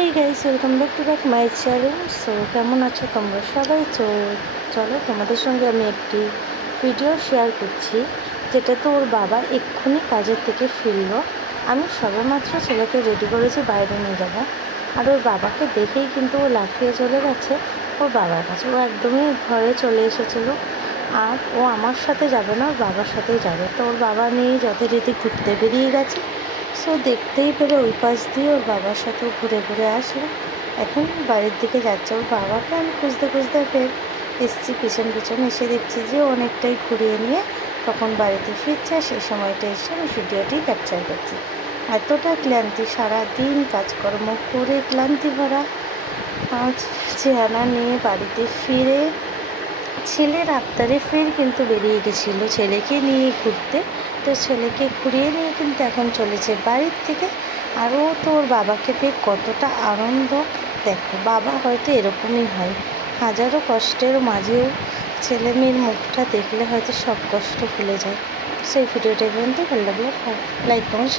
Hey guys, welcome back to my channel. So কেমন আছো তোমরা সবাই? চলো তোমাদের সঙ্গে আমি একটি ভিডিও শেয়ার করছি, যেটাতে ওর বাবা এক্ষুনি কাজের থেকে ফিরলো। আমি সবেমাত্র ছেলেকে রেডি করেছি বাইরে নিয়ে যাবো, আর ওর বাবাকে দেখেই কিন্তু ও লাফিয়ে চলে গেছে ওর বাবার কাছে। ও একদমই ঘরে চলে এসেছিলো, আর ও আমার সাথে যাবে না, ওর বাবার সাথেই যাবে। তো ওর বাবা নিয়ে যথারীতি ঘুরতে বেরিয়ে গেছে। সো দেখতেই পেলে ওই পাশ দিয়ে ওর বাবার সাথেও ঘুরে ঘুরে আসলো। এখন বাড়ির দিকে যাচ্ছে। ওর বাবাকে আমি খুঁজতে খুঁজতে ফের এসেছি, পিছন পিছন এসে দেখছি যে অনেকটাই ঘুরিয়ে নিয়ে তখন বাড়িতে ফিরছে। সেই সময়টা এসে আমি ভিডিওটি ক্যাপচার করছি। এতটা ক্লান্তি, সারাদিন কাজকর্ম করে ক্লান্তি ভরা চেহারা নিয়ে বাড়িতে ফিরে ছেলের আবদারে ফের কিন্তু বেরিয়ে গেছিলো ছেলেকে নিয়ে ঘুরতে। তো ছেলেকে ঘুরিয়ে নিয়ে কিন্তু এখন চলেছে বাড়ির থেকে। আর ও তো ওর বাবাকে পেয়ে কতটা আনন্দ। দেখো, বাবা হয়তো এরকমই হয়, হাজারো কষ্টের মাঝেও ছেলে মেয়ের মুখটা দেখলে হয়তো সব কষ্ট ভুলে যায়। সেই ভিডিওটা কিন্তু ভালো লাগলে লাইক কমেন্ট শেয়ার।